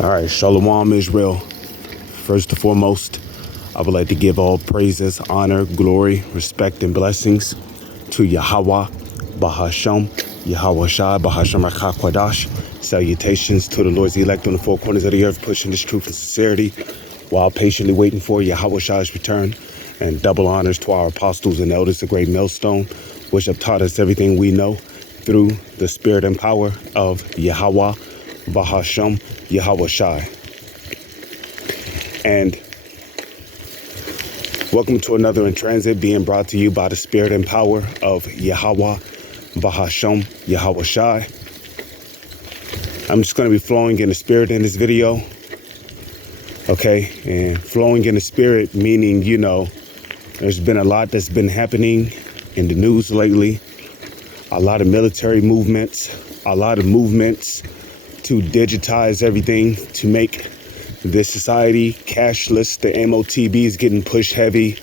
All right, Shalom Israel. First and foremost, I would like to give all praises, honor, glory, respect, and blessings to Yahweh, Bahasham, Yahweh Shai, Bahasham HaKakwadash. Salutations to the Lord's elect on the four corners of the earth, pushing this truth and sincerity while patiently waiting for Yahweh Shai's return. And double honors to our apostles and elders, the great millstone, which have taught us everything we know through the spirit and power of Yahweh, Bahasham, Yahweh Shai. And welcome to another In Transit being brought to you by the spirit and power of Yahweh, Bahasham, Yahweh Shai. I'm just going to be flowing in the spirit in this video. Okay, and flowing in the spirit meaning, you know, there's been a lot that's been happening in the news lately. A lot of military movements, a lot of movements to digitize everything, to make this society cashless. The MOTB is getting pushed heavy,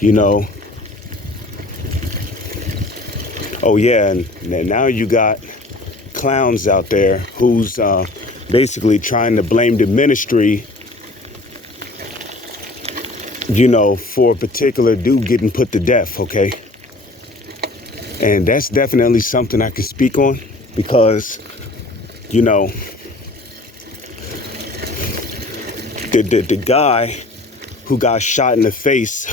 you know. Oh yeah, and now you got clowns out there who's basically trying to blame the ministry, you know, for a particular dude getting put to death, okay? And that's definitely something I can speak on because, you know, the guy who got shot in the face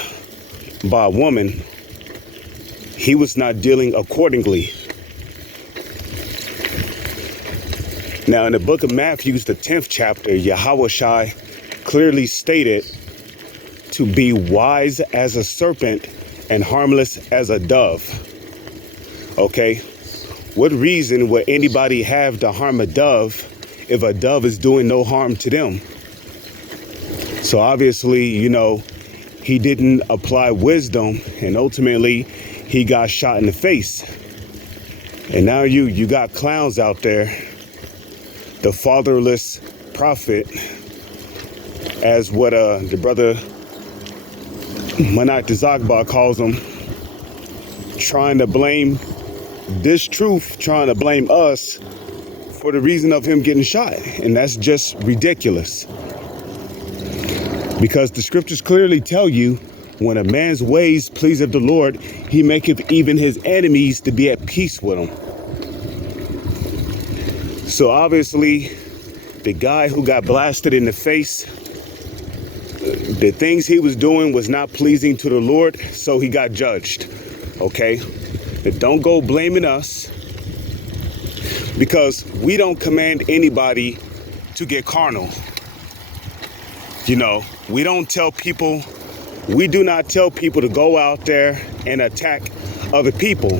by a woman, he was not dealing accordingly. Now, in the book of Matthew, the 10th chapter, Yahweh Shai clearly stated to be wise as a serpent and harmless as a dove. Okay, what reason would anybody have to harm a dove if a dove is doing no harm to them? So obviously, you know, he didn't apply wisdom and ultimately he got shot in the face. And now you got clowns out there, the fatherless prophet, as what the brother Manak Zagba calls him, trying to blame this truth, trying to blame us for the reason of him getting shot. And that's just ridiculous. Because the scriptures clearly tell you, when a man's ways pleaseth the Lord, he maketh even his enemies to be at peace with him. So obviously, the guy who got blasted in the face, the things he was doing was not pleasing to the Lord, so he got judged. Okay? But don't go blaming us, because we don't command anybody to get carnal. You know, we don't tell people, we do not tell people to go out there and attack other people.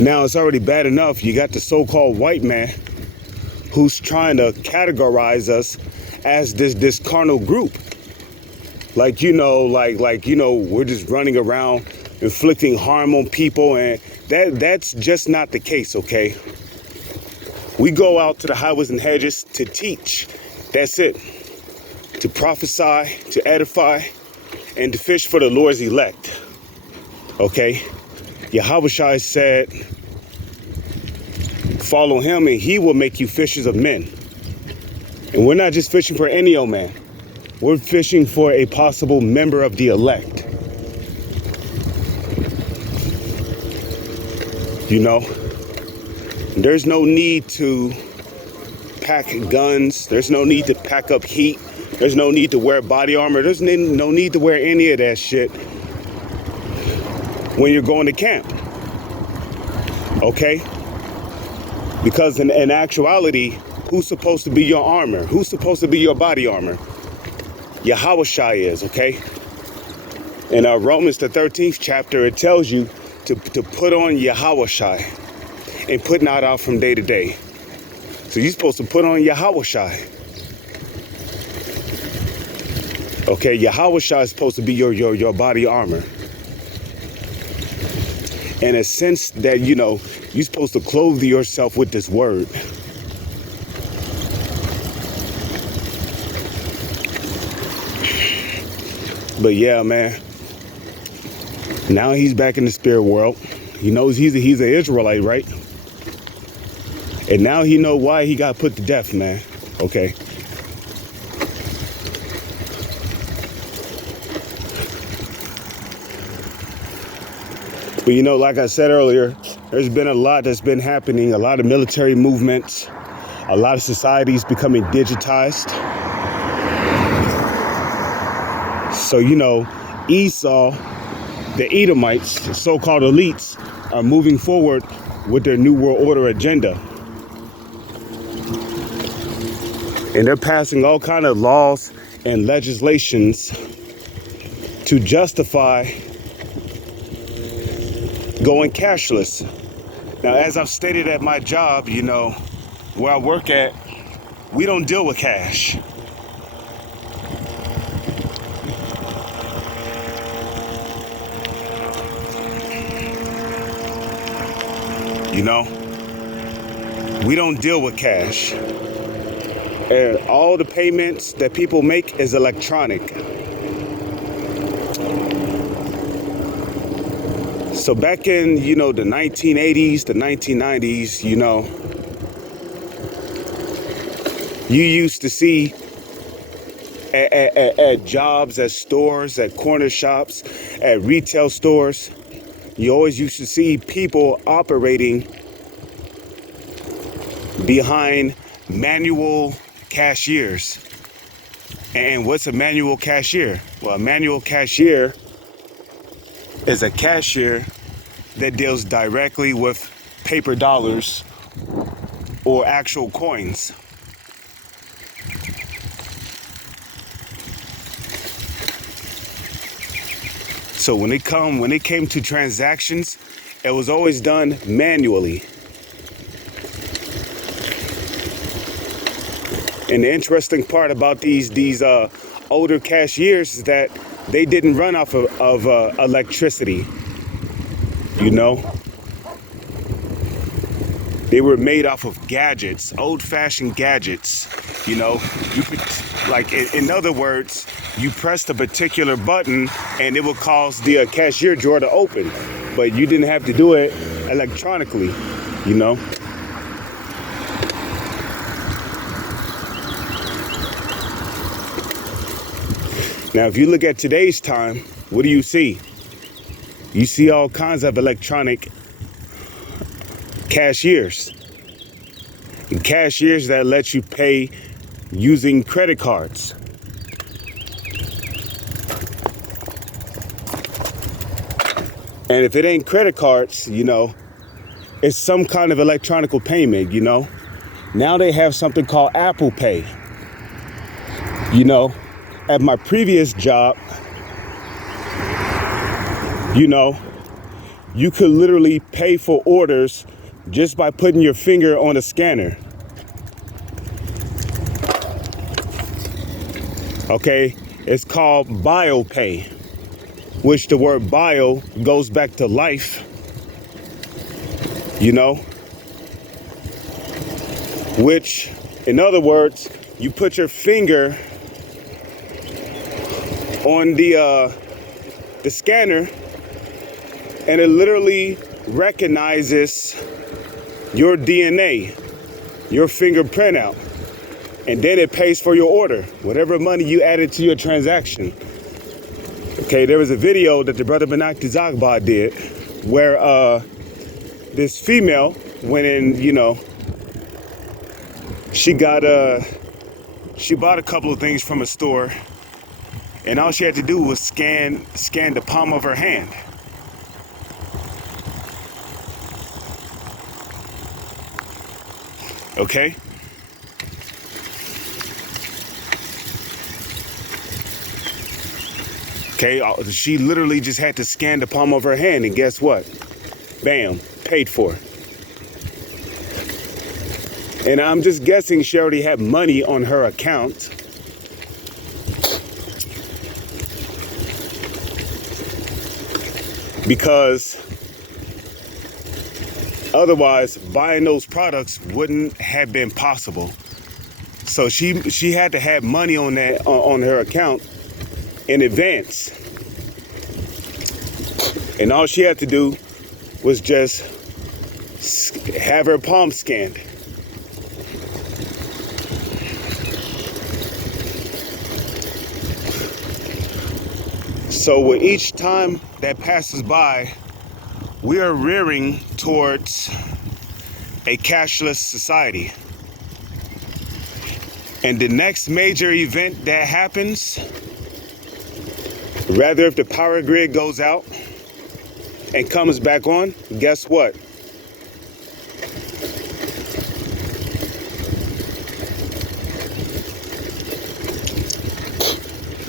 Now, it's already bad enough you got the so-called white man who's trying to categorize us as this carnal group. Like, you know, like, you know, we're just running around inflicting harm on people, and that's just not the case, okay? We go out to the highways and hedges to teach. That's it. To prophesy, to edify, and to fish for the Lord's elect. Okay? Yahweh Shai said, follow him and he will make you fishers of men. And we're not just fishing for any old man. We're fishing for a possible member of the elect. You know? There's no need to pack guns. There's no need to pack up heat. There's no need to wear body armor. There's no need to wear any of that shit when you're going to camp. Okay? Because in actuality, who's supposed to be your armor? Who's supposed to be your body armor? Yahweh Shai is, okay? In Romans, the 13th chapter, it tells you to put on Yahweh Shai and put not out from day to day. So you're supposed to put on Yahweh Shai. Okay, Yahweh Shai is supposed to be your body armor. In a sense that, you know, you're supposed to clothe yourself with this word. But yeah, man, now he's back in the spirit world. He knows he's an Israelite, right? And now he know why he got put to death, man. Okay. But you know, like I said earlier, there's been a lot that's been happening, a lot of military movements, a lot of societies becoming digitized. So, you know, Esau, the Edomites, the so-called elites, are moving forward with their New World Order agenda. And they're passing all kind of laws and legislations to justify going cashless. Now, as I've stated at my job, you know, where I work at, we don't deal with cash. You know, we don't deal with cash. And all the payments that people make is electronic. So back in, you know, the 1980s, the 1990s, you know, you used to see at jobs, at stores, at corner shops, at retail stores, you always used to see people operating behind manual cashiers. And what's a manual cashier? Well, a manual cashier is a cashier that deals directly with paper dollars or actual coins. So when it came to transactions, it was always done manually. And the interesting part about these older cashiers is that they didn't run off of electricity. You know, they were made off of gadgets, old-fashioned gadgets. You know, you could, like, in other words, you pressed a particular button and it would cause the cashier drawer to open, but you didn't have to do it electronically, you know. Now, if you look at today's time, what do you see? You see all kinds of electronic cashiers. And cashiers that let you pay using credit cards. And if it ain't credit cards, you know, it's some kind of electronic payment, you know. Now they have something called Apple Pay. You know, at my previous job, you know, you could literally pay for orders just by putting your finger on a scanner. Okay, it's called BioPay, which the word bio goes back to life, you know, which, in other words, you put your finger on the scanner and it literally recognizes your DNA, your fingerprint out, and then it pays for your order, whatever money you added to your transaction. Okay, there was a video that the brother Benak Zagba did where this female went in, you know, she bought a couple of things from a store, and all she had to do was scan the palm of her hand. Okay? Okay, she literally just had to scan the palm of her hand, and guess what? Bam, paid for. And I'm just guessing she already had money on her account. Because otherwise, buying those products wouldn't have been possible. So she had to have money on that on her account in advance. And all she had to do was just have her palm scanned. So with each time that passes by, we are rearing towards a cashless society. And the next major event that happens, rather if the power grid goes out and comes back on, guess what?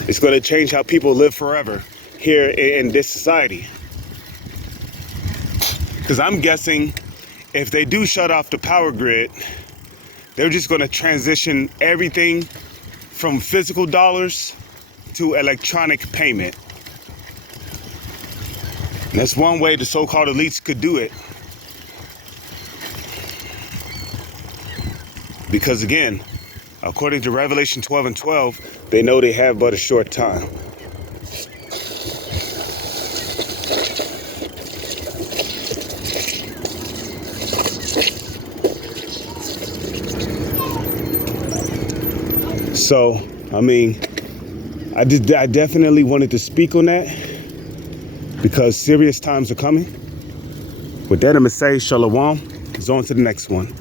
It's going to change how people live forever here in this society. Because I'm guessing if they do shut off the power grid, they're just going to transition everything from physical dollars to electronic payment. And that's one way the so-called elites could do it. Because again, according to Revelation 12:12, they know they have but a short time. So, I mean, I definitely wanted to speak on that because serious times are coming. With that, I'm going to say shalom. It's on to the next one.